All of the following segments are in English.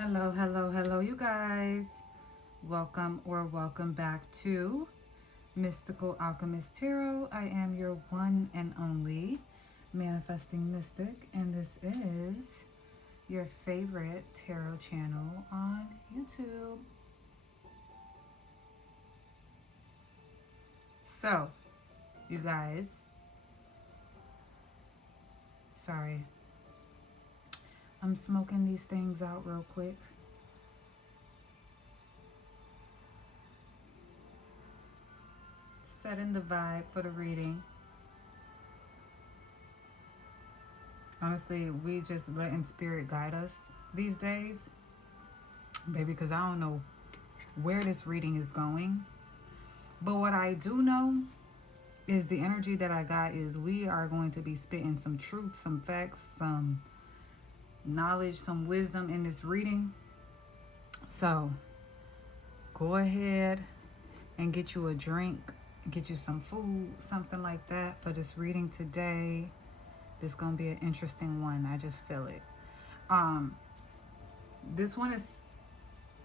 Hello, hello, hello, you guys. Welcome back to Mystical Alchemist Tarot. I am your one and only manifesting mystic, and this is your favorite tarot channel on YouTube. So, you guys, sorry, I'm smoking these things out real quick. Setting the vibe for the reading. Honestly, we just letting spirit guide us these days, baby, because I don't know where this reading is going. But what I do know is the energy that I got is we are going to be spitting some truth, some facts, some knowledge, some wisdom in this reading. So go ahead and get you a drink, get you some food, something like that for this reading today. This is gonna be an interesting one. I just feel it. This one is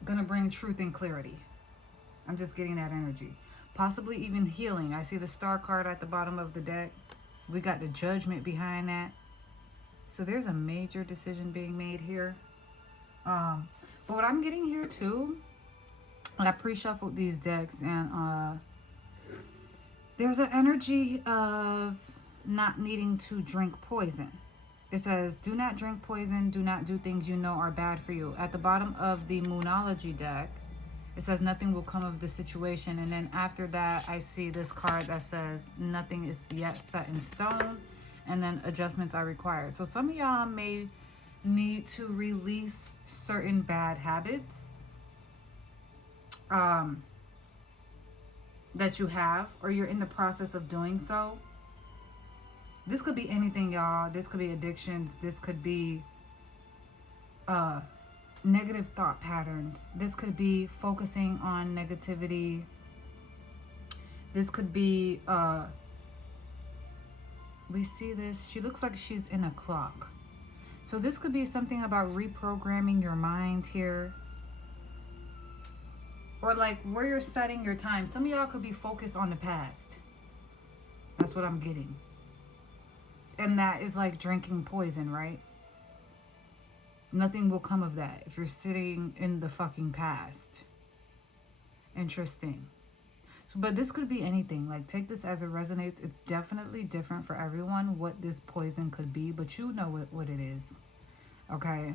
gonna bring truth and clarity. I'm just getting that energy. Possibly even healing. I see the star card at the bottom of the deck. We got the judgment behind that. So there's a major decision being made here. But what I'm getting here too, and I pre-shuffled these decks, and there's an energy of not needing to drink poison. It says, do not drink poison, do not do things you know are bad for you. At the bottom of the Moonology deck, it says nothing will come of the situation. And then after that, I see this card that says nothing is yet set in stone. And then adjustments are required. So some of y'all may need to release certain bad habits that you have, or you're in the process of doing so. This could be anything, y'all. This could be addictions. This could be negative thought patterns. This could be focusing on negativity. This could be we see this, she looks like she's in a clock. So this could be something about reprogramming your mind here, or like where you're setting your time. Some of y'all could be focused on the past. That's what I'm getting. And that is like drinking poison, right? Nothing will come of that if you're sitting in the fucking past. Interesting. But this could be anything. Like, take this as it resonates. It's definitely different for everyone what this poison could be, but you know what it is. Okay?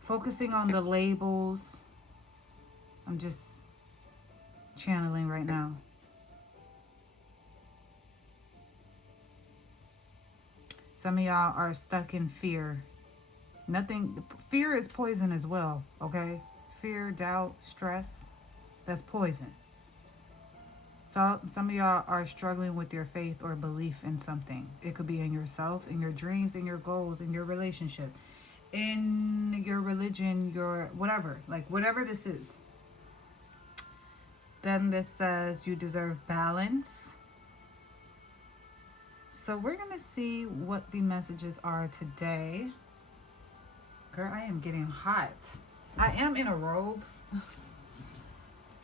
Focusing on the labels. I'm just channeling right now. Some of y'all are stuck in fear. Fear is poison as well, okay? Fear, doubt, stress, that's poison. So some of y'all are struggling with your faith or belief in something. It could be in yourself, in your dreams, in your goals, in your relationship, in your religion, your whatever, like whatever this is. Then this says you deserve balance. So we're gonna see what the messages are today. Girl, I am getting hot. I am in a robe.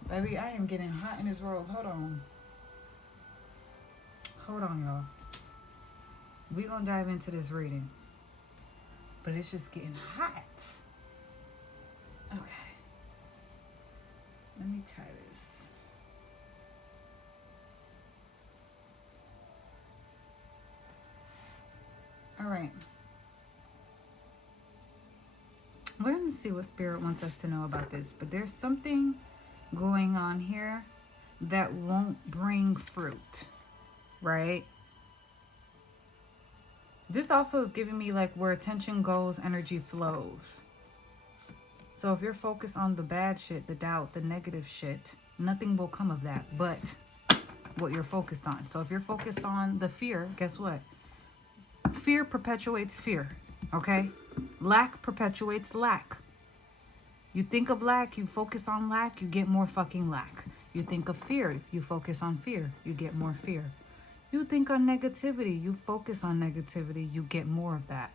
Baby, I am getting hot in this robe. Hold on. Hold on, y'all. We're going to dive into this reading. But it's just getting hot. Okay. Let me tie this. All right. We're going to see what Spirit wants us to know about this. But there's something going on here that won't bring fruit, right? This also is giving me like where attention goes, energy flows. So if you're focused on the bad shit, the doubt, the negative shit, nothing will come of that but what you're focused on. So if you're focused on the fear, guess what? Fear perpetuates fear, okay? Lack perpetuates lack. You think of lack, you focus on lack, you get more fucking lack. You think of fear, you focus on fear, you get more fear. You think on negativity, you focus on negativity, you get more of that.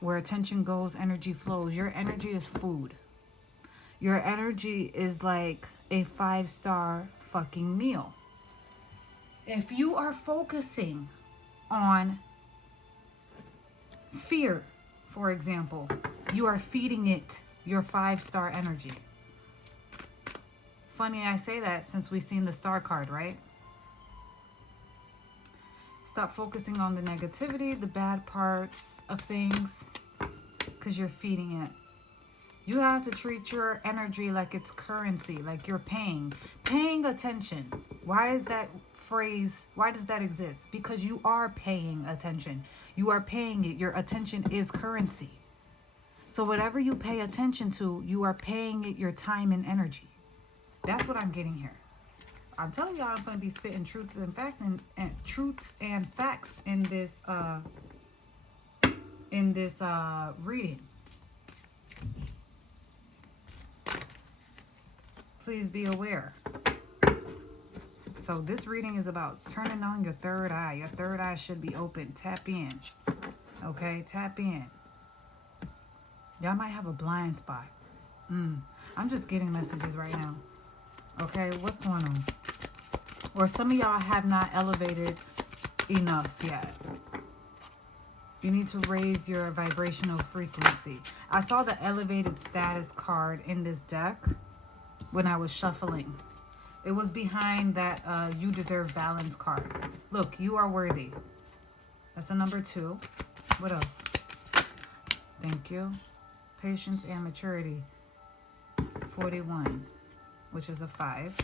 Where attention goes, energy flows. Your energy is food. Your energy is like a 5-star fucking meal. If you are focusing on fear, for example, you are feeding it your 5-star energy. Funny I say that since we've seen the star card, right? Stop focusing on the negativity, the bad parts of things, because you're feeding it. You have to treat your energy like it's currency, like you're paying attention. Why is that phrase, why does that exist? Because you are paying attention. You are paying it. Your attention is currency. So whatever you pay attention to, you are paying it your time and energy. That's what I'm getting here. I'm telling y'all, I'm going to be spitting truths and facts in this reading. Please be aware. So this reading is about turning on your third eye. Your third eye should be open. Tap in. Okay, tap in. Y'all might have a blind spot. I'm just getting messages right now. Okay, what's going on? Or some of y'all have not elevated enough yet. You need to raise your vibrational frequency. I saw the elevated status card in this deck when I was shuffling. It was behind that you deserve balance card. Look, you are worthy. That's a number 2. What else? Thank you. Patience and maturity. 41, which is a 5.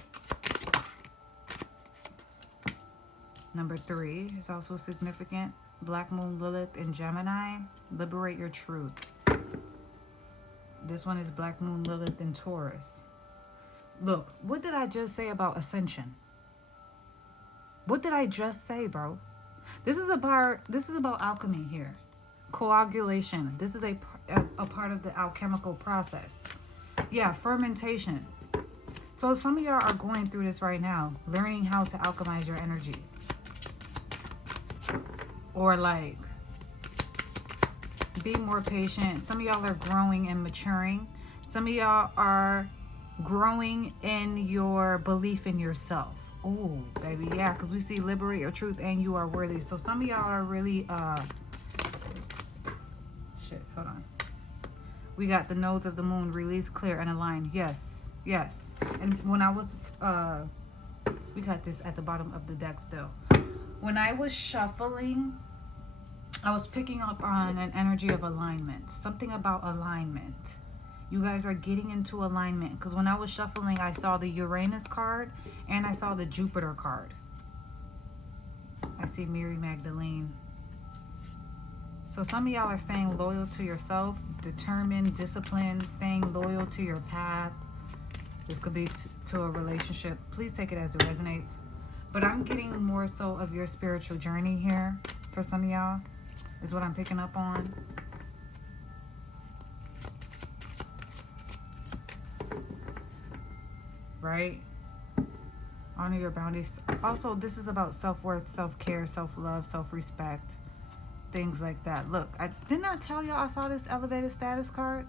Number 3 is also significant. Black Moon, Lilith, and Gemini. Liberate your truth. This one is Black Moon, Lilith, and Taurus. Look, what did I just say about ascension? What did I just say, bro? This is about alchemy here. Coagulation. This is a part of the alchemical process. Yeah, fermentation. So some of y'all are going through this right now, learning how to alchemize your energy. Or like, be more patient. Some of y'all are growing and maturing. Some of y'all are growing in your belief in yourself. Oh, baby, yeah, because we see liberate your truth and you are worthy. So some of y'all are really, shit, hold on. We got the nodes of the moon, release, clear, and align. Yes, yes. And when I was, we got this at the bottom of the deck still. When I was shuffling, I was picking up on an energy of alignment. Something about alignment. You guys are getting into alignment. Because when I was shuffling, I saw the Uranus card and I saw the Jupiter card. I see Mary Magdalene. So some of y'all are staying loyal to yourself, determined, disciplined, staying loyal to your path. This could be to a relationship. Please take it as it resonates. But I'm getting more so of your spiritual journey here for some of y'all, is what I'm picking up on. Right? Honor your boundaries. Also, this is about self-worth, self-care, self-love, self-respect. Things like that. Look, didn't I tell y'all I saw this elevated status card?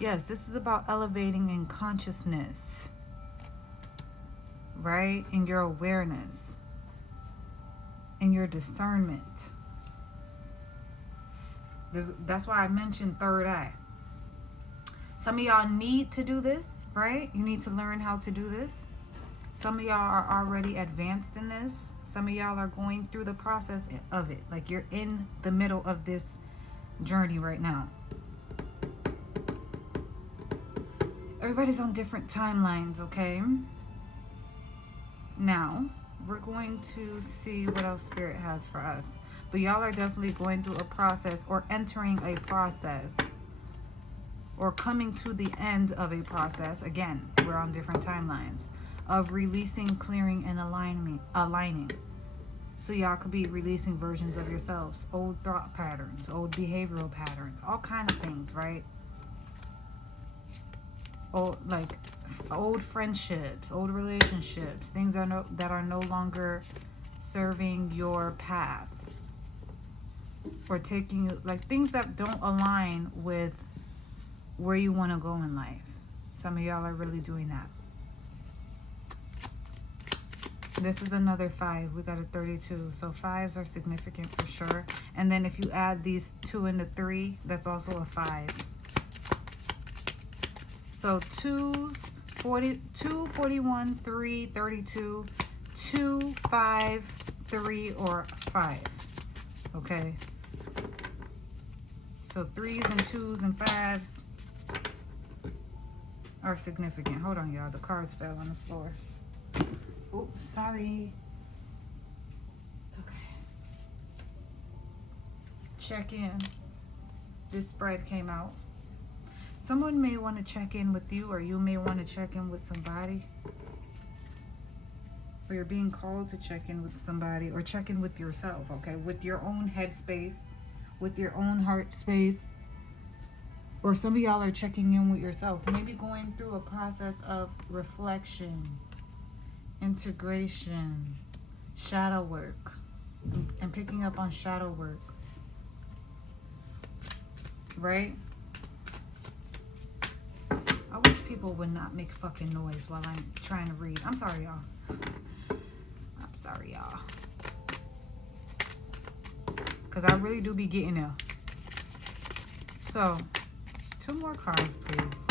Yes, this is about elevating in consciousness. Right? In your awareness. In your discernment. That's why I mentioned third eye. Some of y'all need to do this, right? You need to learn how to do this. Some of y'all are already advanced in this. Some of y'all are going through the process of it. Like you're in the middle of this journey right now. Everybody's on different timelines, okay? Now, we're going to see what else Spirit has for us. But y'all are definitely going through a process or entering a process or coming to the end of a process. Again, we're on different timelines of releasing, clearing, and aligning. So y'all could be releasing versions of yourselves, old thought patterns, old behavioral patterns, all kind of things, right? Old friendships, old relationships, things that are no longer serving your path. or taking, like, things that don't align with where you want to go in life. Some of y'all are really doing that. This is another 5. We got a 32. So 5s are significant for sure. And then if you add these 2 and the 3, that's also a 5. So 2s, 2, 41, 3, 32, 2, 5, 3, or 5. Okay. So 3s and 2s and 5s are significant. Hold on, y'all. The cards fell on the floor. Oops, sorry. Okay. Check in. This spread came out. Someone may want to check in with you, or you may want to check in with somebody. Or you're being called to check in with somebody, or check in with yourself, okay? With your own head space, with your own heart space. Or some of y'all are checking in with yourself. Maybe going through a process of reflection, integration, shadow work, and picking up on shadow work, right? I wish people would not make fucking noise while I'm trying to read. I'm sorry, y'all. I'm sorry, y'all. Because I really do be getting there. So, 2 more cards, please.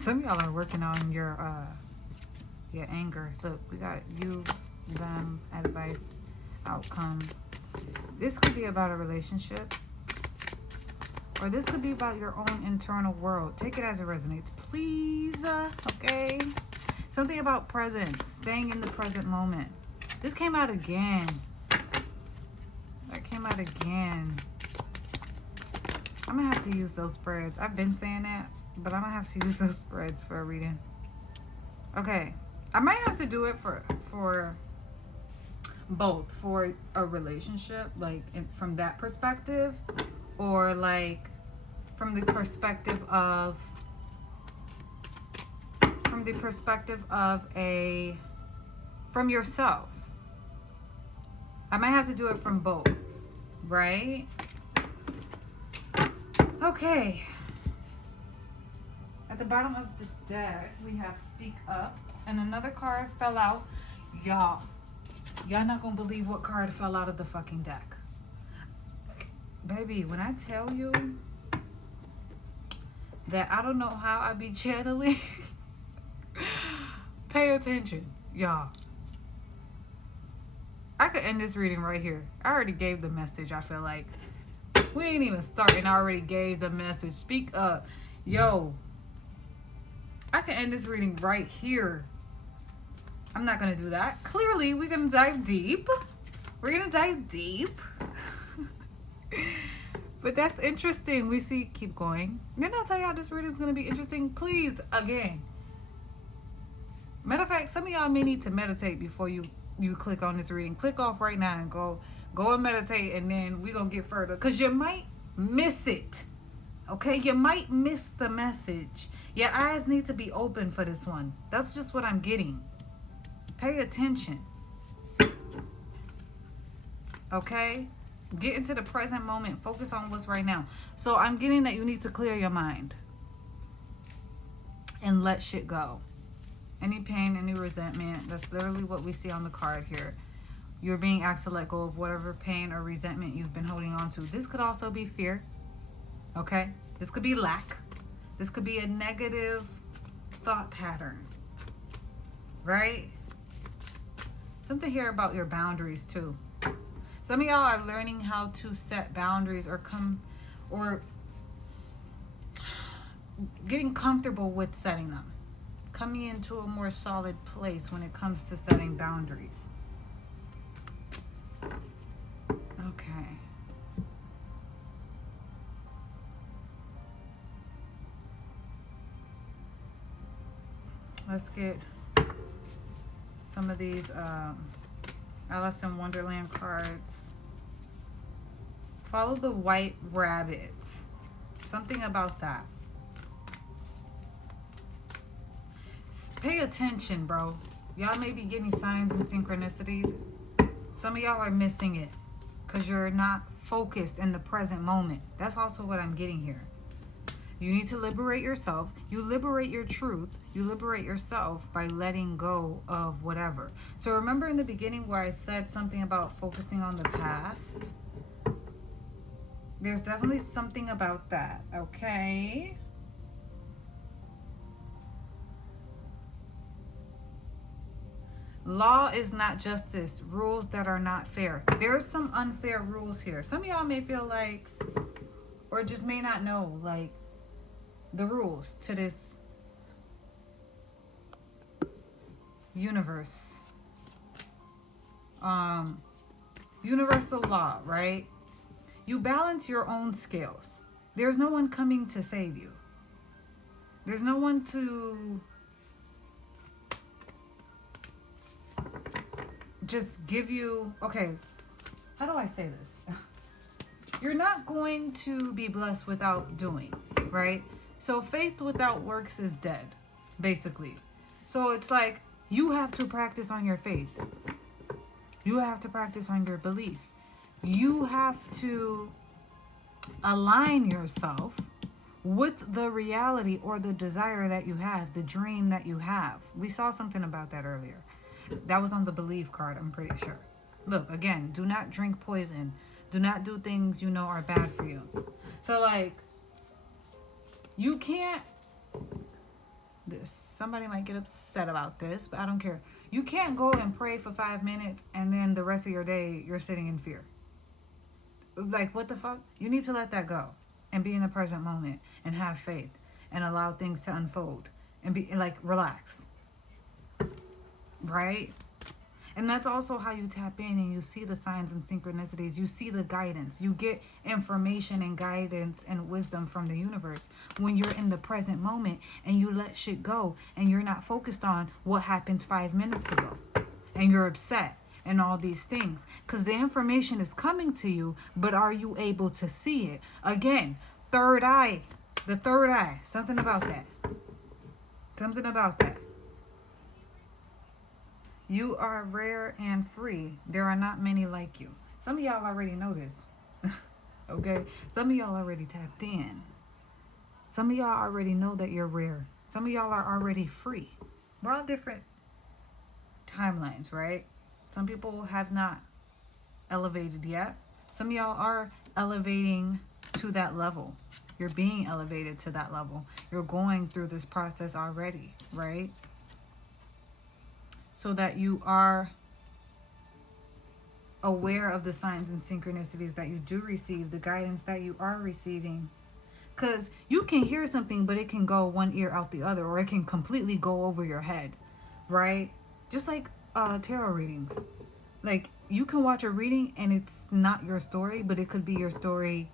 Some of y'all are working on your anger. Look, we got you, them, advice, outcome. This could be about a relationship, or this could be about your own internal world. Take it as it resonates, please. Okay. Something about presence, staying in the present moment. This came out again. That came out again. I'm gonna have to use those spreads. I've been saying that, but I'm gonna have to use those spreads for a reading. Okay. I might have to do it for both, for a relationship, like from that perspective, or like from the perspective of from yourself. I might have to do it from both, right? Okay. At the bottom of the deck, we have Speak Up, and another card fell out. Y'all not gonna believe what card fell out of the fucking deck. Baby, when I tell you that I don't know how I be channeling, pay attention, y'all. I could end this reading right here. I already gave the message, I feel like. We ain't even starting. I already gave the message. Speak up. Yo, I can end this reading right here. I'm not going to do that. Clearly, we're going to dive deep. We're going to dive deep. But that's interesting. We see, keep going. Didn't I tell y'all this reading is going to be interesting? Please, again. Matter of fact, some of y'all may need to meditate before you click on this reading. Click off right now and go and meditate, and then we're going to get further. Because you might miss it. Okay? You might miss the message. Your eyes need to be open for this one. That's just what I'm getting. Pay attention. Okay? Get into the present moment. Focus on what's right now. So I'm getting that you need to clear your mind. And let shit go. Any pain, any resentment. That's literally what we see on the card here. You're being asked to let go of whatever pain or resentment you've been holding on to. This could also be fear. Okay? This could be lack. This could be a negative thought pattern. Right? Something here about your boundaries too. Some of y'all are learning how to set boundaries, or getting comfortable with setting them. Coming into a more solid place when it comes to setting boundaries. Okay. Let's get some of these Alice in Wonderland cards. Follow the white rabbit. Something about that. Pay attention, bro. Y'all may be getting signs and synchronicities. Some of y'all are missing it. because you're not focused in the present moment. That's also what I'm getting here. You need to liberate yourself. You liberate your truth. You liberate yourself by letting go of whatever. So remember in the beginning where I said something about focusing on the past? There's definitely something about that, okay? Law is not justice. Rules that are not fair. There's some unfair rules here. Some of y'all may feel like, or just may not know, like, the rules to this universe. Universal law, right? You balance your own scales. There's no one coming to save you. There's no one to just give you, okay, how do I say this? You're not going to be blessed without doing, right? So faith without works is dead, basically. So it's like you have to practice on your faith. You have to practice on your belief. You have to align yourself with the reality or the desire that you have, the dream that you have. We saw something about that earlier. That was on the belief card, I'm pretty sure. Look, again, do not drink poison. Do not do things you know are bad for you. So, like, you can't... Somebody might get upset about this, but I don't care. You can't go and pray for 5 minutes and then the rest of your day you're sitting in fear. Like, what the fuck? You need to let that go and be in the present moment and have faith and allow things to unfold and be like, relax. Right? And that's also how you tap in and you see the signs and synchronicities. You see the guidance. You get information and guidance and wisdom from the universe when you're in the present moment and you let shit go and you're not focused on what happened 5 minutes ago and you're upset and all these things, because the information is coming to you, but are you able to see it? Again, third eye, the third eye, something about that. Something about that. You are rare and free. There are not many like you. Some of y'all already know this. Okay? Some of y'all already tapped in. Some of y'all already know that you're rare. Some of y'all are already free. We're on different timelines, right? Some people have not elevated yet. Some of y'all are elevating to that level. You're being elevated to that level. You're going through this process already, right? So that you are aware of the signs and synchronicities that you do receive, the guidance that you are receiving. Because you can hear something, but it can go one ear out the other, or it can completely go over your head, right? Just like tarot readings. Like, you can watch a reading and it's not your story, but it could be your story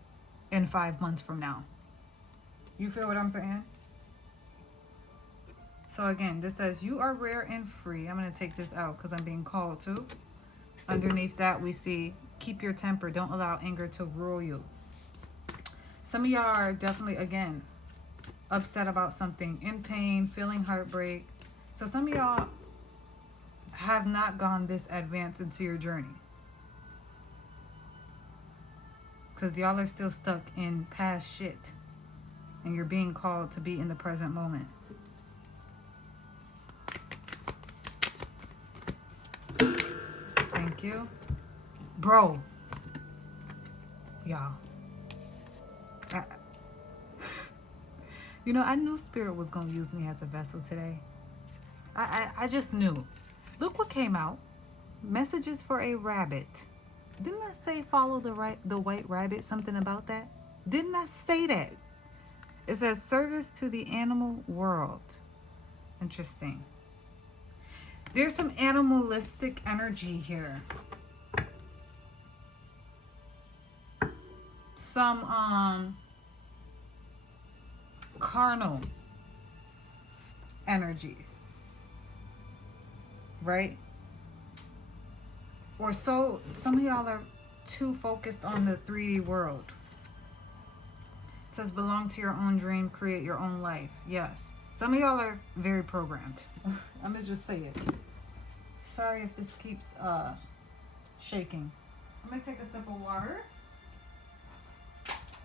in 5 months from now. You feel what I'm saying? So again, this says you are rare and free. I'm going to take this out because I'm being called to. Underneath that, we see keep your temper. Don't allow anger to rule you. Some of y'all are definitely, again, upset about something, in pain, feeling heartbreak. So some of y'all have not gone this advanced into your journey. Because y'all are still stuck in past shit. And you're being called to be in the present moment. Thank you. Bro. Y'all. You know, I knew Spirit was going to use me as a vessel today. I just knew. Look what came out. Messages for a rabbit. Didn't I say follow the white rabbit? Something about that? Didn't I say that? It says service to the animal world. Interesting. There's some animalistic energy here. Some carnal energy. Right? Or so some of y'all are too focused on the 3D world. It says belong to your own dream, create your own life. Yes. Some of y'all are very programmed. I'm gonna just say it. Sorry if this keeps shaking. I'm going to take a sip of water.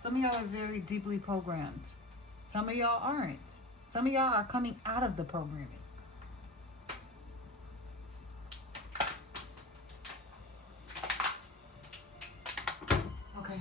Some of y'all are very deeply programmed. Some of y'all aren't. Some of y'all are coming out of the programming. Okay.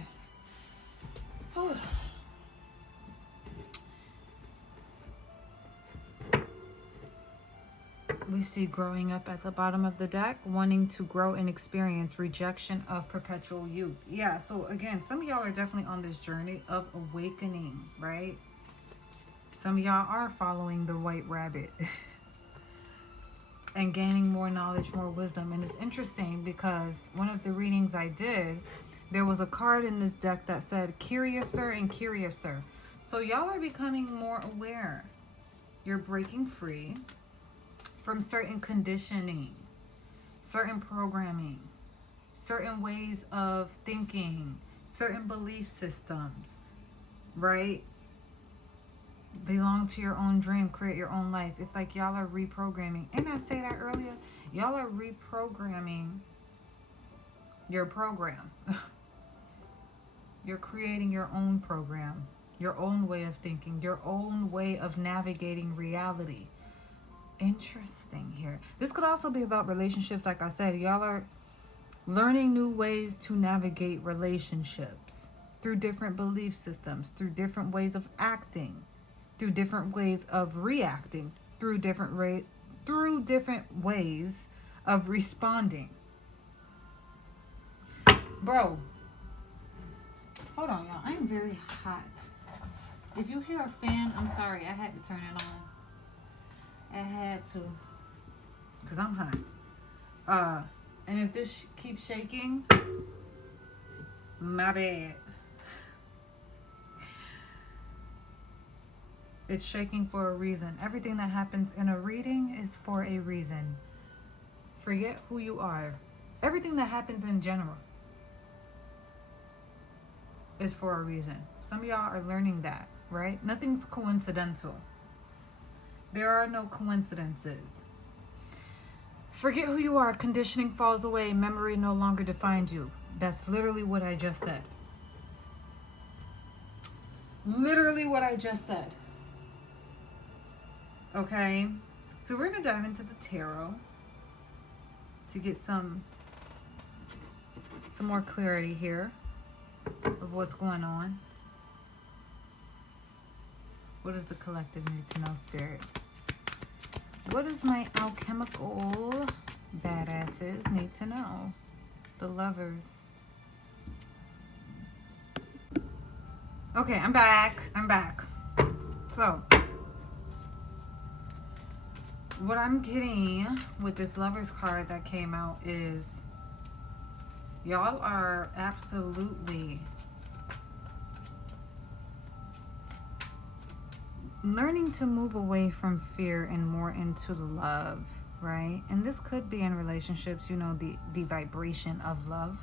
We see growing up at the bottom of the deck, wanting to grow and experience, rejection of perpetual youth. Yeah, so again, some of y'all are definitely on this journey of awakening, right? Some of y'all are following the white rabbit and gaining more knowledge, more wisdom. And it's interesting because one of the readings I did, there was a card in this deck that said curiouser and curiouser. So y'all are becoming more aware. You're breaking free from certain conditioning, certain programming, certain ways of thinking, certain belief systems, right? Belong to your own dream, create your own life. It's like y'all are reprogramming. Didn't I say that earlier? Y'all are reprogramming your program. You're creating your own program, your own way of thinking, your own way of navigating reality. Interesting here. This could also be about relationships. Like I said, y'all are learning new ways to navigate relationships through different belief systems, through different ways of acting, through different ways of reacting, through different ways of responding. Bro, hold on, y'all. I am very hot. If you hear a fan, I'm sorry. I had to turn it on. I had to, because I'm hot. And if this keeps shaking, my bad. It's shaking for a reason. Everything that happens in a reading is for a reason. Forget who you are. Everything that happens in general is for a reason. Some of y'all are learning that, right? Nothing's coincidental. There are no coincidences. Forget who you are. Conditioning falls away. Memory no longer defines you. That's literally what I just said. Literally what I just said. Okay? So we're going to dive into the tarot to get some more clarity here of what's going on. What does the collective need to know, Spirit? What does my alchemical badasses need to know? The Lovers. Okay, I'm back. So, what I'm getting with this Lovers card that came out is y'all are absolutely learning to move away from fear and more into love, right? And this could be in relationships, you know, the vibration of love.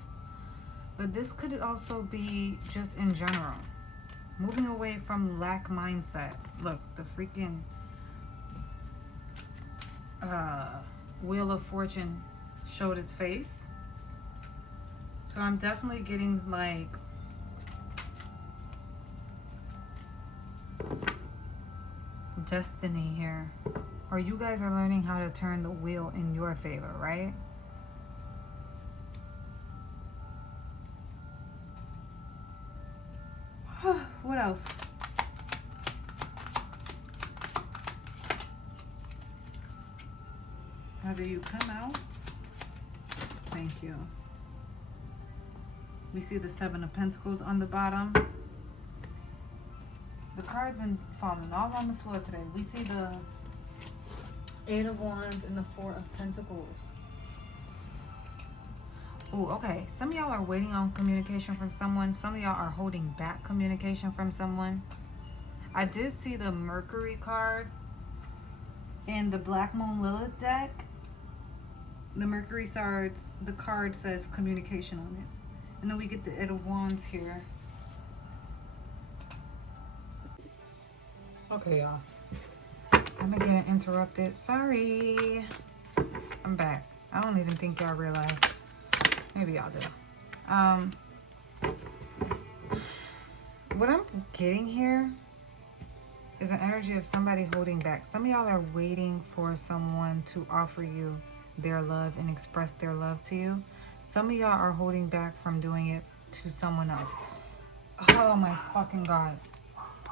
But this could also be just in general. Moving away from lack mindset. Look, the freaking Wheel of Fortune showed its face. So I'm definitely getting like destiny here, or you guys are learning how to turn the wheel in your favor, right? What else? How do you come out? Thank you. We see the Seven of Pentacles on the bottom. The card's been falling all on the floor today. We see the Eight of Wands and the Four of Pentacles. Oh, okay. Some of y'all are waiting on communication from someone. Some of y'all are holding back communication from someone. I did see the Mercury card in the Black Moon Lilith deck. The Mercury cards, the card says communication on it. And then we get the Eight of Wands here. Okay, y'all. I'm getting interrupted. Sorry. I'm back. I don't even think y'all realize. Maybe y'all do. What I'm getting here is an energy of somebody holding back. Some of y'all are waiting for someone to offer you their love and express their love to you. Some of y'all are holding back from doing it to someone else. Oh my fucking God.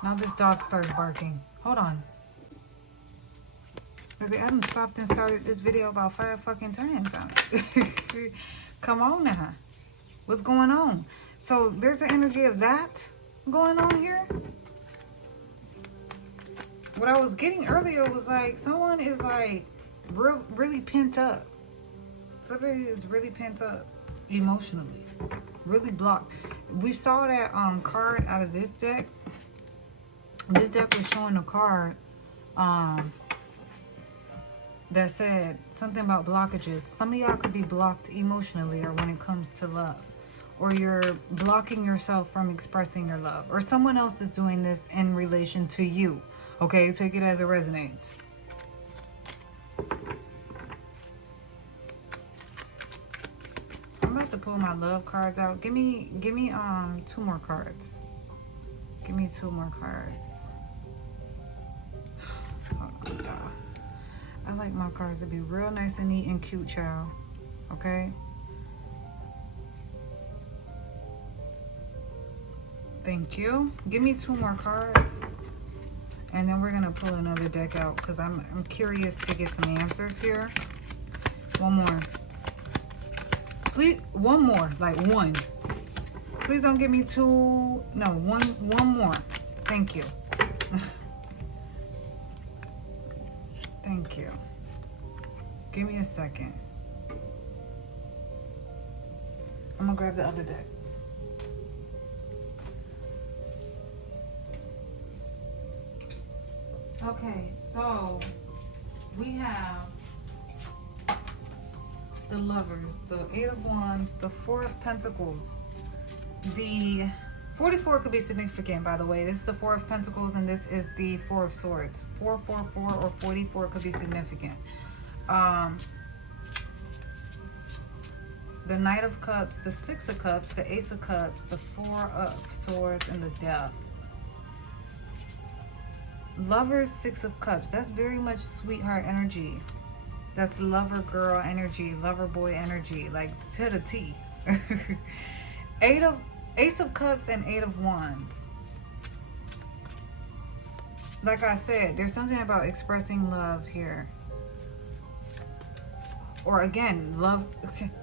Now this dog starts barking. Hold on. Baby, I done stopped and started this video about 5 fucking times. Come on now. What's going on? So there's an energy of that going on here. What I was getting earlier was like someone is like really pent up. Somebody is really pent up emotionally, really blocked. We saw that card out of this deck. This deck was showing a card that said something about blockages. Some of y'all could be blocked emotionally or when it comes to love, or you're blocking yourself from expressing your love, or someone else is doing this in relation to you. Okay, take it as it resonates. I'm about to pull my love cards out. Give me 2 more cards. Give me 2 more cards. Hold on, y'all. I like my cards to be real nice and neat and cute, child. Okay? Thank you. Give me 2 more cards. And then we're gonna pull another deck out because I'm curious to get some answers here. 1 more. Please, 1 more. Like 1. Please don't give me 2. No, one more. Thank you. Thank you. Give me a second. I'm gonna grab the other deck. Okay, so we have the Lovers, the 8 of Wands, the 4 of Pentacles. The 44 could be significant, by the way. This is the 4 of Pentacles, and this is the 4 of Swords. 444 or 44 could be significant. The Knight of Cups, the 6 of Cups, the Ace of Cups, the 4 of Swords, and the Death. Lovers, 6 of Cups. That's very much sweetheart energy. That's lover girl energy, lover boy energy, like to the T. Ace of Cups and 8 of Wands. Like I said, there's something about expressing love here. Or again, love,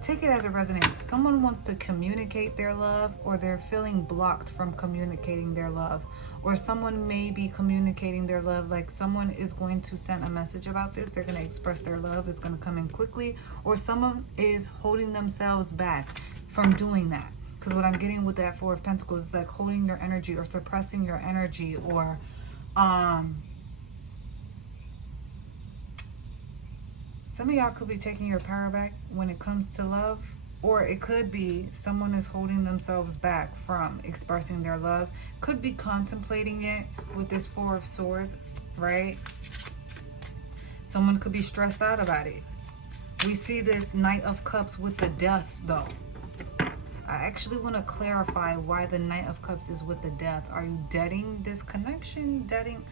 take it as it resonates. Someone wants to communicate their love, or they're feeling blocked from communicating their love. Or someone may be communicating their love, like someone is going to send a message about this. They're going to express their love. It's going to come in quickly. Or someone is holding themselves back from doing that. Because what I'm getting with that 4 of Pentacles is like holding their energy or suppressing your energy, or some of y'all could be taking your power back when it comes to love. Or it could be someone is holding themselves back from expressing their love. Could be contemplating it with this 4 of Swords, right? Someone could be stressed out about it. We see this Knight of Cups with the Death, though. I actually want to clarify why the Knight of Cups is with the Death. Are you deading this connection? Deading?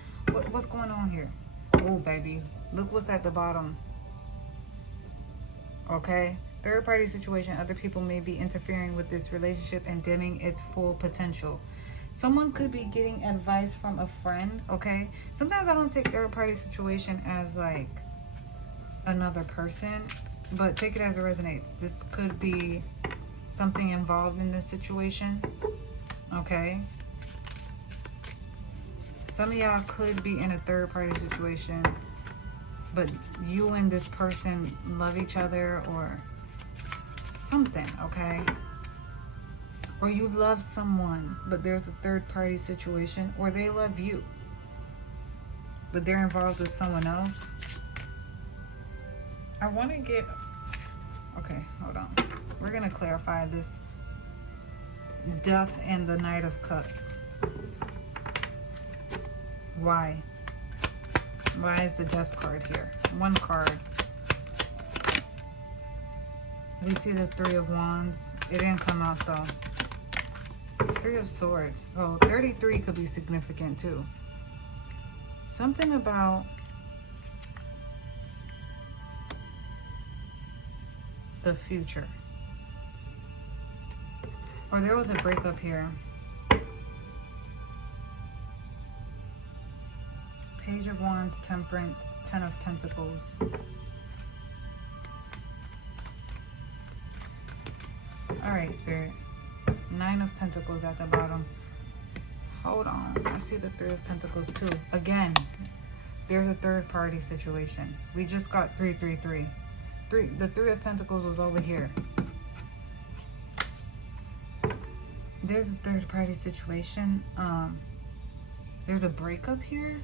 What's going on here? Oh, baby. Look what's at the bottom. Okay? Third party situation. Other people may be interfering with this relationship and dimming its full potential. Someone could be getting advice from a friend, okay? Sometimes I don't take third party situation as like another person, but take it as it resonates. This could be something involved in this situation, okay? Some of y'all could be in a third party situation, but you and this person love each other or something, okay? Or you love someone, but there's a third party situation, or they love you, but they're involved with someone else. I want to get, okay, hold on. We're going to clarify this Death and the Knight of Cups. Why? Why is the Death card here? One card. We see the Three of Wands. It didn't come out though. Three of Swords. So 33 could be significant too. Something about the future. Or there was a breakup here. Page of Wands, Temperance, Ten of Pentacles. Alright, Spirit. Nine of Pentacles at the bottom. Hold on. I see the Three of Pentacles too. Again, there's a third party situation. We just got 333. The Three of Pentacles was over here. There's a third party situation. There's a breakup here.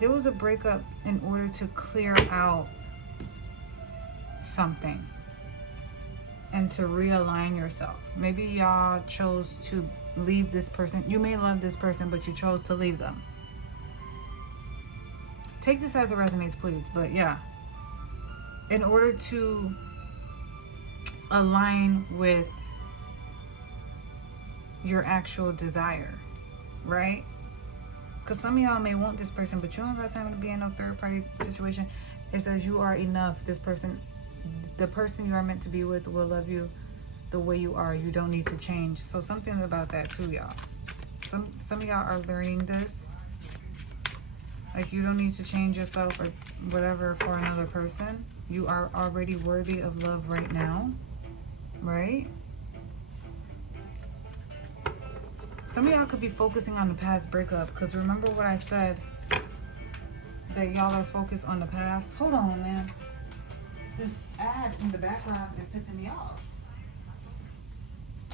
There was a breakup in order to clear out something and to realign yourself. Maybe y'all chose to leave this person. You may love this person, but you chose to leave them. Take this as it resonates, please. But yeah, in order to align with your actual desire, right? Because some of y'all may want this person, but you don't got time to be in no third party situation. It says you are enough. This person, the person you are meant to be with, will love you the way you are. You don't need to change. So something about that too, y'all. Some of y'all are learning this. Like, you don't need to change yourself or whatever for another person. You are already worthy of love right now, right? Some of y'all could be focusing on the past breakup, because remember what I said, that y'all are focused on the past. Hold on, man. This ad in the background is pissing me off.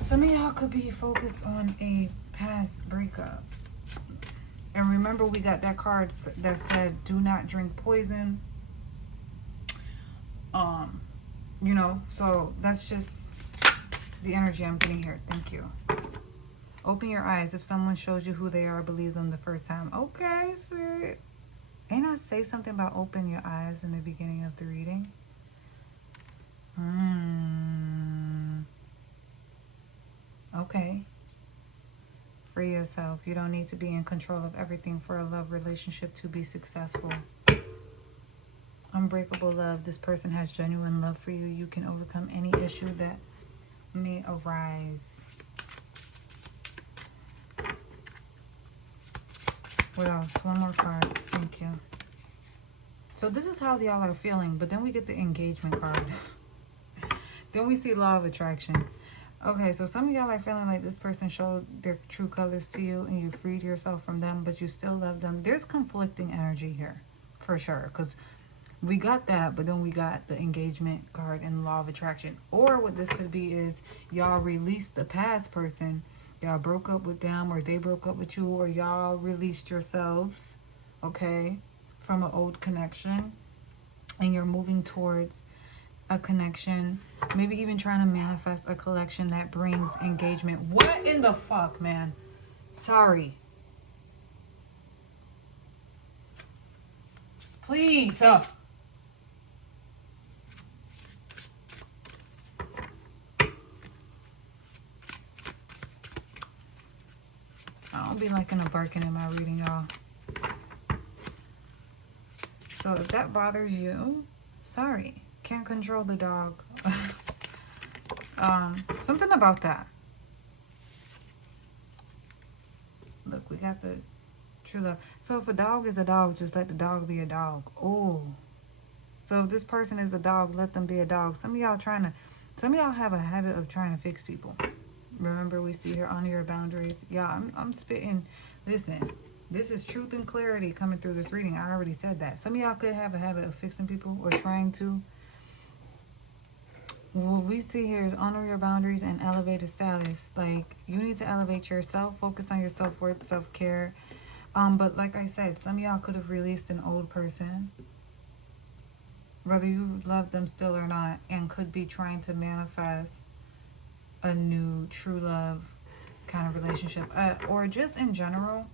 Some of y'all could be focused on a past breakup. And remember, we got that card that said, do not drink poison. You know, so that's just the energy I'm getting here. Thank you. Open your eyes. If someone shows you who they are, believe them the first time. Okay, Spirit. Ain't I say something about open your eyes in the beginning of the reading? Okay. Free yourself. You don't need to be in control of everything for a love relationship to be successful. Unbreakable love. This person has genuine love for you. You can overcome any issue that may arise. What else? One more card. Thank you. So this is how y'all are feeling. But then we get the engagement card. Then we see law of attraction. Okay, so some of y'all are feeling like this person showed their true colors to you and you freed yourself from them, but you still love them. There's conflicting energy here, for sure. Because we got that, but then we got the engagement card and law of attraction. Or what this could be is y'all released the past person. Y'all broke up with them, or they broke up with you, or y'all released yourselves, okay, from an old connection. And you're moving towards a connection, maybe even trying to manifest a collection that brings engagement. What in the fuck, man? Sorry. Please. I don't be liking a barking in my reading, y'all. So if that bothers you, sorry. Can't control the dog. Something about that. Look, we got the true love. So if a dog is a dog, just let the dog be a dog. Oh. So if this person is a dog, let them be a dog. Some of y'all have a habit of trying to fix people. Remember, we see here, honor your boundaries. Yeah, I'm spitting. Listen, this is truth and clarity coming through this reading. I already said that. Some of y'all could have a habit of fixing people or trying to. What we see here is honor your boundaries and elevate a status. Like, you need to elevate yourself, focus on your self-worth, self-care. But like I said, some of y'all could have released an old person, whether you love them still or not, and could be trying to manifest a new true love kind of relationship. Or just in general,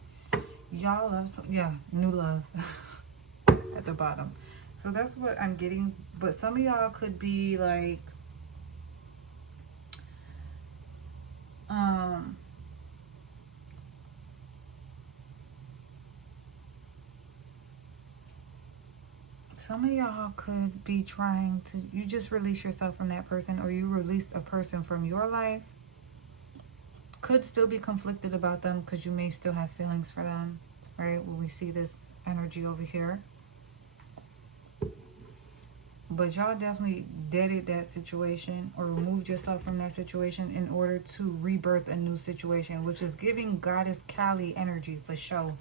Y'all love, yeah, new love at the bottom. So that's what I'm getting. But some of y'all could be like, some of y'all could be trying to, you just release yourself from that person, or you release a person from your life. Could still be conflicted about them because you may still have feelings for them, right? When we see this energy over here. But y'all definitely deaded that situation or removed yourself from that situation in order to rebirth a new situation, which is giving Goddess Kali energy for sure.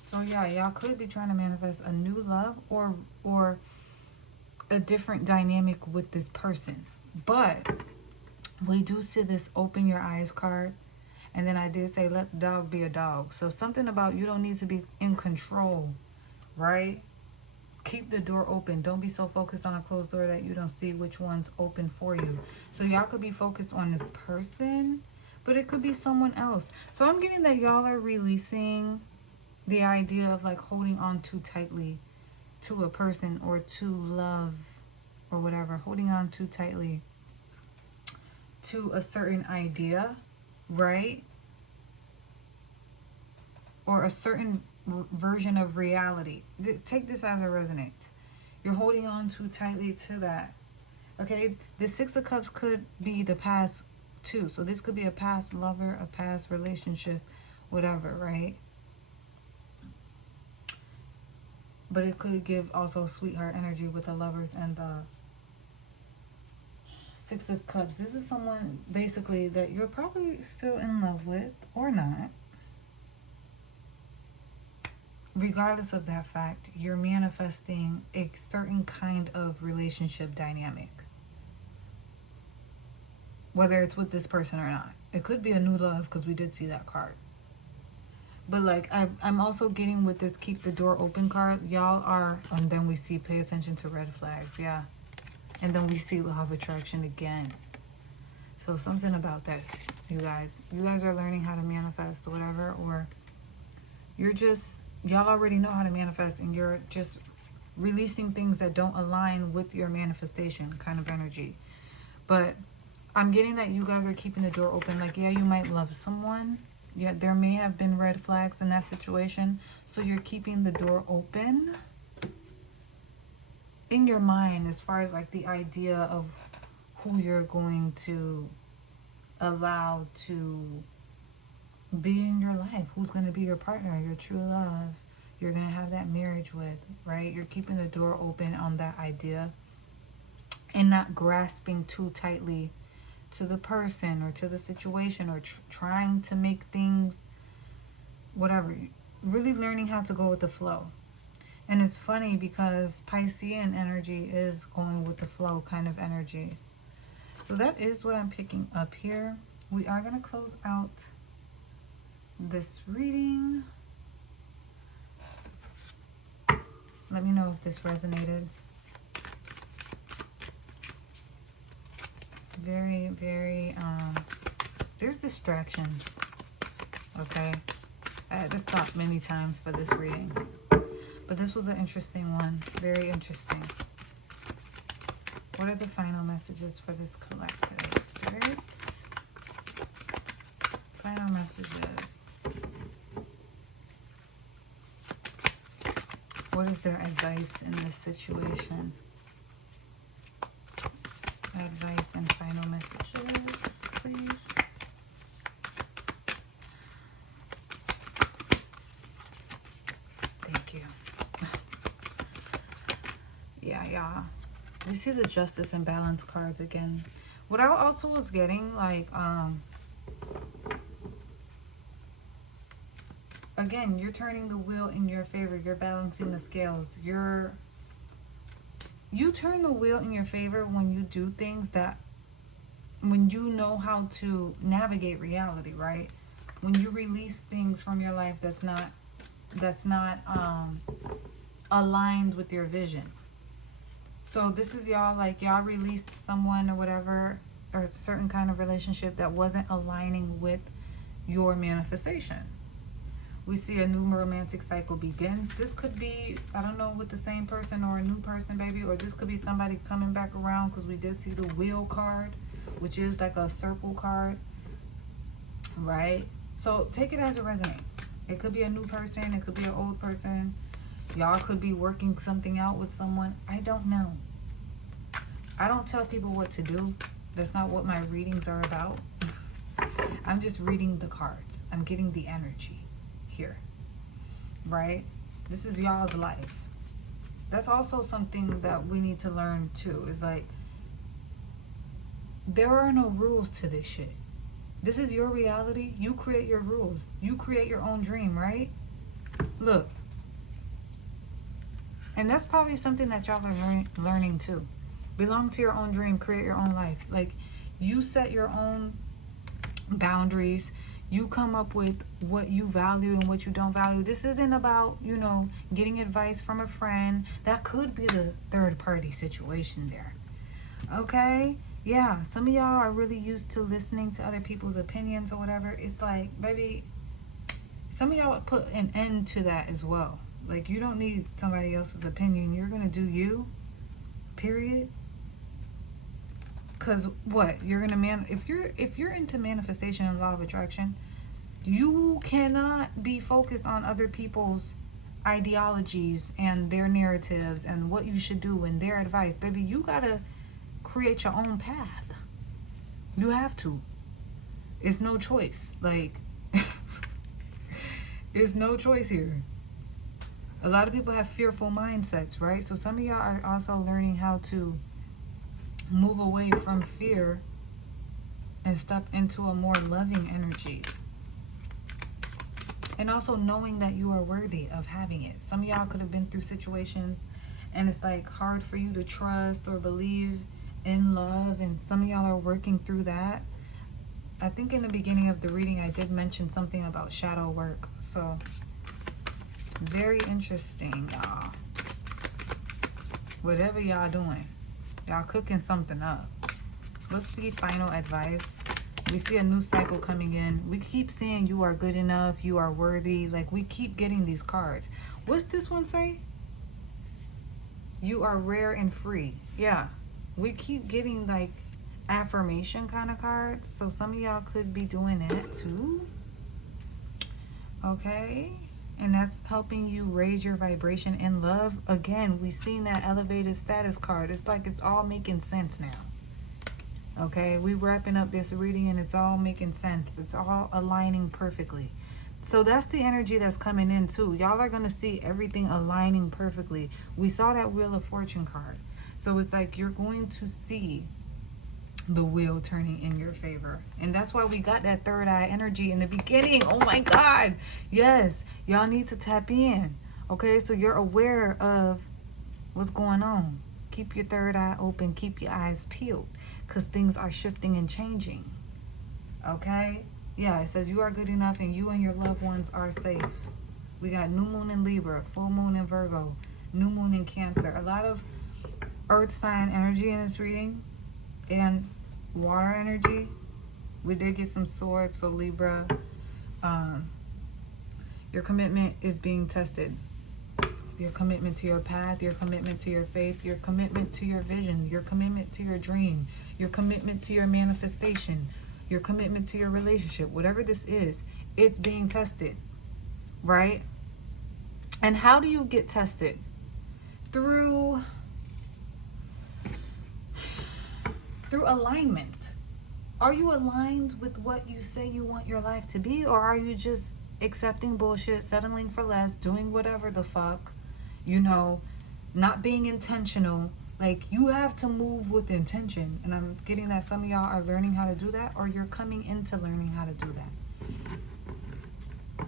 So yeah, y'all could be trying to manifest a new love or a different dynamic with this person. But we do see this open your eyes card. And then I did say, let the dog be a dog. So something about you don't need to be in control, right? Keep the door open. Don't be so focused on a closed door that you don't see which one's open for you. So y'all could be focused on this person, but it could be someone else. So I'm getting that y'all are releasing the idea of like holding on too tightly to a person or to love or whatever. Holding on too tightly to a certain idea, right? Or a certain version of reality. Take this as a resonance. You're holding on too tightly to that. Okay, the Six of Cups could be the past too. So this could be a past lover, a past relationship, whatever, right? But it could give also sweetheart energy with the lovers and the Six of Cups. This is someone basically that you're probably still in love with or not. Regardless of that fact, you're manifesting a certain kind of relationship dynamic. Whether it's with this person or not. It could be a new love because we did see that card. But like I'm also getting with this keep the door open card. Y'all are, and then we see pay attention to red flags. Yeah. And then we see law of attraction again. So something about that, you guys. You guys are learning how to manifest or whatever, or you're just, y'all already know how to manifest and you're just releasing things that don't align with your manifestation kind of energy. But I'm getting that you guys are keeping the door open. Like, yeah, you might love someone. Yeah, there may have been red flags in that situation. So you're keeping the door open in your mind as far as like the idea of who you're going to allow to be in your life, who's going to be your partner, your true love, you're going to have that marriage with, right? You're keeping the door open on that idea and not grasping too tightly to the person or to the situation or trying to make things whatever. Really learning how to go with the flow. And it's funny because Piscean energy is going with the flow kind of energy. So that is what I'm picking up here. We are going to close out this reading. Let me know if this resonated. Very, very, there's distractions, okay? I had to stop many times for this reading. But this was an interesting one. Very interesting. What are the final messages for this collective? Spirits? Final messages. What is their advice in this situation? Advice and final messages, please. Thank you. Yeah. We see the Justice and Balance cards again. What I also was getting, like, again, you're turning the wheel in your favor. You're balancing the scales. You turn the wheel in your favor when you do things that, when you know how to navigate reality, right? When you release things from your life that's not aligned with your vision. So this is y'all, like y'all released someone or whatever, or a certain kind of relationship that wasn't aligning with your manifestation. We see a new romantic cycle begins. This could be, I don't know, with the same person or a new person, baby. Or this could be somebody coming back around, because we did see the wheel card, which is like a circle card, right? So take it as it resonates. It could be a new person. It could be an old person. Y'all could be working something out with someone. I don't know. I don't tell people what to do. That's not what my readings are about. I'm just reading the cards. I'm getting the energy here, right? This is y'all's life. That's also something that we need to learn too, is like, there are no rules to this shit. This is your reality. You create your rules. You create your own dream, right? Look. And that's probably something that y'all are learning too. Belong to your own dream. Create your own life. Like, you set your own boundaries. You come up with what you value and what you don't value. This isn't about, you know, getting advice from a friend. That could be the third party situation there. Okay? Yeah, some of y'all are really used to listening to other people's opinions or whatever. It's like, baby, some of y'all put an end to that as well. Like, you don't need somebody else's opinion. You're gonna do you, period. Because what? You're gonna if you're into manifestation and law of attraction, you cannot be focused on other people's ideologies and their narratives and what you should do and their advice. Baby, you gotta create your own path. You have to. It's no choice. Like, it's no choice here. A lot of people have fearful mindsets, right? So some of y'all are also learning how to move away from fear and step into a more loving energy. And also knowing that you are worthy of having it. Some of y'all could have been through situations and it's like hard for you to trust or believe in love, and some of y'all are working through that. I think in the beginning of the reading I did mention something about shadow work. So very interesting, y'all. Whatever y'all doing, y'all cooking something up. What's the final advice? We see a new cycle coming in. We keep seeing you are good enough, you are worthy. Like, we keep getting these cards. What's this one say? You are rare and free. Yeah, we keep getting like affirmation kind of cards. So some of y'all could be doing that too. Okay. And that's helping you raise your vibration in love. Again, we seen that elevated status card. It's like it's all making sense now. Okay, we wrapping up this reading and it's all making sense. It's all aligning perfectly. So that's the energy that's coming in too. Y'all are going to see everything aligning perfectly. We saw that Wheel of Fortune card. So it's like you're going to see the wheel turning in your favor. And that's why we got that third eye energy in the beginning. Oh my God. Yes. Y'all need to tap in. Okay, so you're aware of what's going on. Keep your third eye open. Keep your eyes peeled, because things are shifting and changing. Okay? Yeah, it says you are good enough and you and your loved ones are safe. We got new moon in Libra, full moon in Virgo, new moon in Cancer. A lot of earth sign energy in this reading and water energy. We did get some swords, so Libra, your commitment is being tested. Your commitment to your path, your commitment to your faith, your commitment to your vision, your commitment to your dream, your commitment to your manifestation, your commitment to your relationship, whatever this is, it's being tested, right? And how do you get tested? Through alignment. Are you aligned with what you say you want your life to be, or are you just accepting bullshit, settling for less, doing whatever the fuck, you know, not being intentional? Like, you have to move with intention, and I'm getting that some of y'all are learning how to do that, or you're coming into learning how to do that.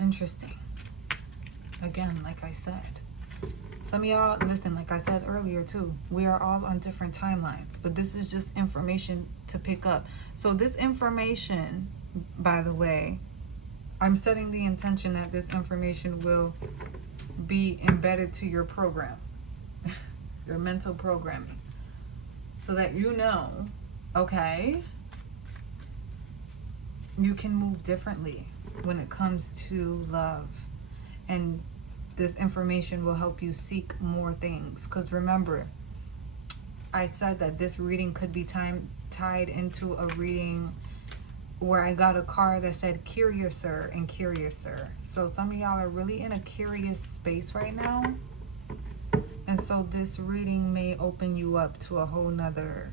Interesting. Again, like I said, some of y'all, listen, like I said earlier too, we are all on different timelines, but this is just information to pick up. So this information, by the way, I'm setting the intention that this information will be embedded to your program. your mental programming, so that you know, okay, you can move differently when it comes to love. And this information will help you seek more things. Because remember, I said that this reading could be tied into a reading where I got a card that said curiouser and curiouser. So some of y'all are really in a curious space right now. And so this reading may open you up to a whole nother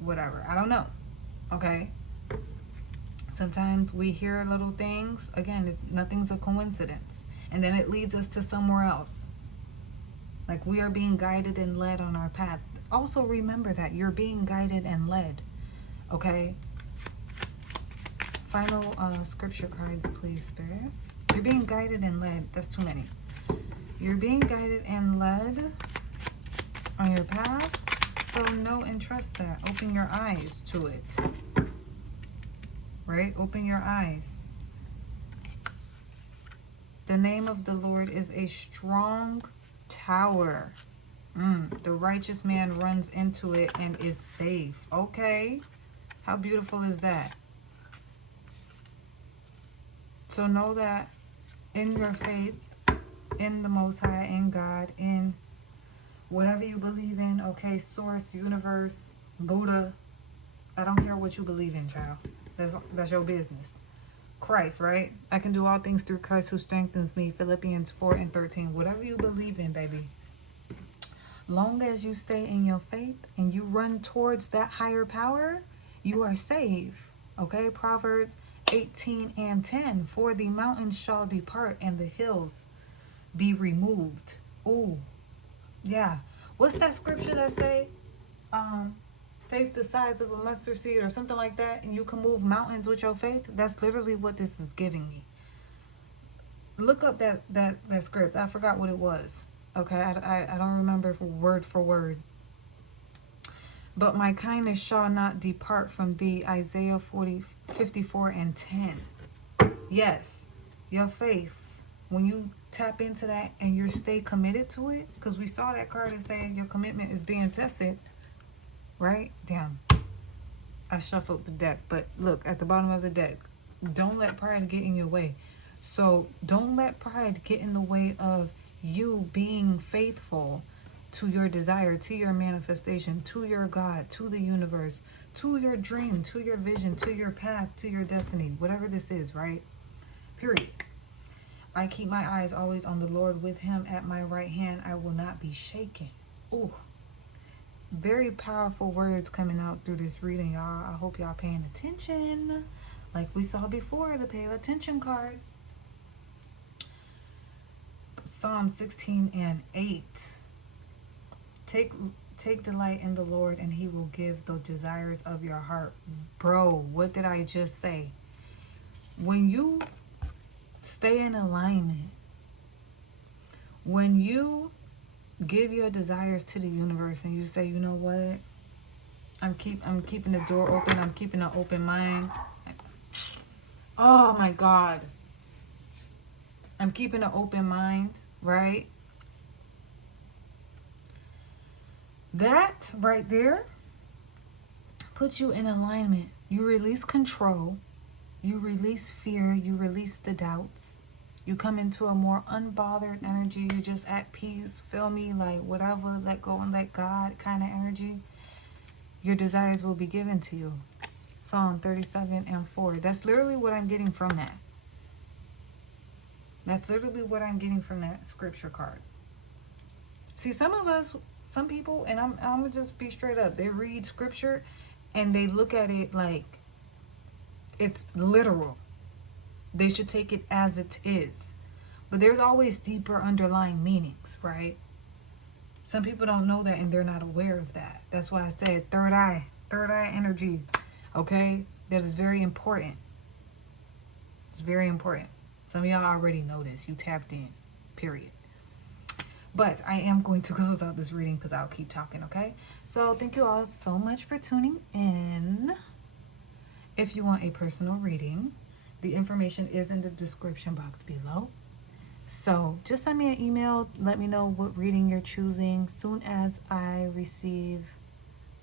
whatever. I don't know. Okay? Sometimes we hear little things. Again, nothing's a coincidence. And then it leads us to somewhere else. Like we are being guided and led on our path. Also remember that you're being guided and led. Okay? Final scripture cards, please, Spirit. You're being guided and led. That's too many. You're being guided and led on your path. So know and trust that. Open your eyes to it. Right? Open your eyes. The name of the Lord is a strong tower. The righteous man runs into it and is safe. Okay. How beautiful is that? So know that in your faith, in the Most High, in God, in whatever you believe in, okay, source, universe, Buddha, I don't care what you believe in, child. That's your business. Christ, right? I can do all things through Christ who strengthens me. Philippians 4:13. Whatever you believe in, baby. Long as you stay in your faith and you run towards that higher power, you are safe. Okay? Proverbs 18:10. For the mountains shall depart and the hills be removed. Oh, yeah. What's that scripture that say? Faith the size of a mustard seed or something like that, and you can move mountains with your faith. That's literally what this is giving me. Look up that script. I forgot what it was. Okay, I don't remember word for word. But my kindness shall not depart from thee. Isaiah 54:10. Yes, your faith. When you tap into that and you stay committed to it, because we saw that card and saying your commitment is being tested. Right? Damn. I shuffled the deck. But look, at the bottom of the deck, don't let pride get in your way. So don't let pride get in the way of you being faithful to your desire, to your manifestation, to your God, to the universe, to your dream, to your vision, to your path, to your destiny, whatever this is, right? Period. I keep my eyes always on the Lord, with him at my right hand. I will not be shaken. Ooh. Very powerful words coming out through this reading, y'all. I hope y'all paying attention. Like we saw before, the pay attention card. Psalm 16:8. Take delight in the Lord and he will give the desires of your heart. Bro, what did I just say? When you stay in alignment, when you give your desires to the universe and you say, you know what, I'm keeping the door open, I'm keeping an open mind. Oh my God, I'm keeping an open mind, right? That right there puts you in alignment. You release control, you release fear, you release the doubts. You come into a more unbothered energy. You're just at peace. Feel me? Like whatever, let go and let God kind of energy. Your desires will be given to you. Psalm 37:4. That's literally what I'm getting from that. That's literally what I'm getting from that scripture card. See, some people, and I'm gonna just be straight up. They read scripture and they look at it like it's literal. They should take it as it is. But there's always deeper underlying meanings, right? Some people don't know that and they're not aware of that. That's why I said third eye energy, okay? That is very important. It's very important. Some of y'all already know this. You tapped in, period. But I am going to close out this reading because I'll keep talking, okay? So thank you all so much for tuning in. If you want a personal reading, the information is in the description box below. So just send me an email. Let me know what reading you're choosing. Soon as I receive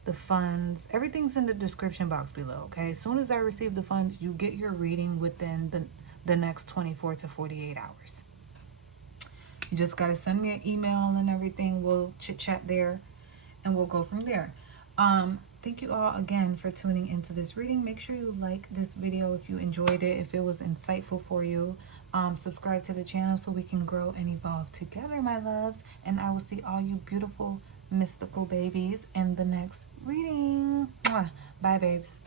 the funds, everything's in the description box below, okay? As soon as I receive the funds, you get your reading within the next 24 to 48 hours. You just got to send me an email and everything. We'll chit chat there and we'll go from there. Thank you all again for tuning into this reading. Make sure you like this video if you enjoyed it, if it was insightful for you. Subscribe to the channel so we can grow and evolve together, my loves. And I will see all you beautiful mystical babies in the next reading. Mwah. Bye, babes.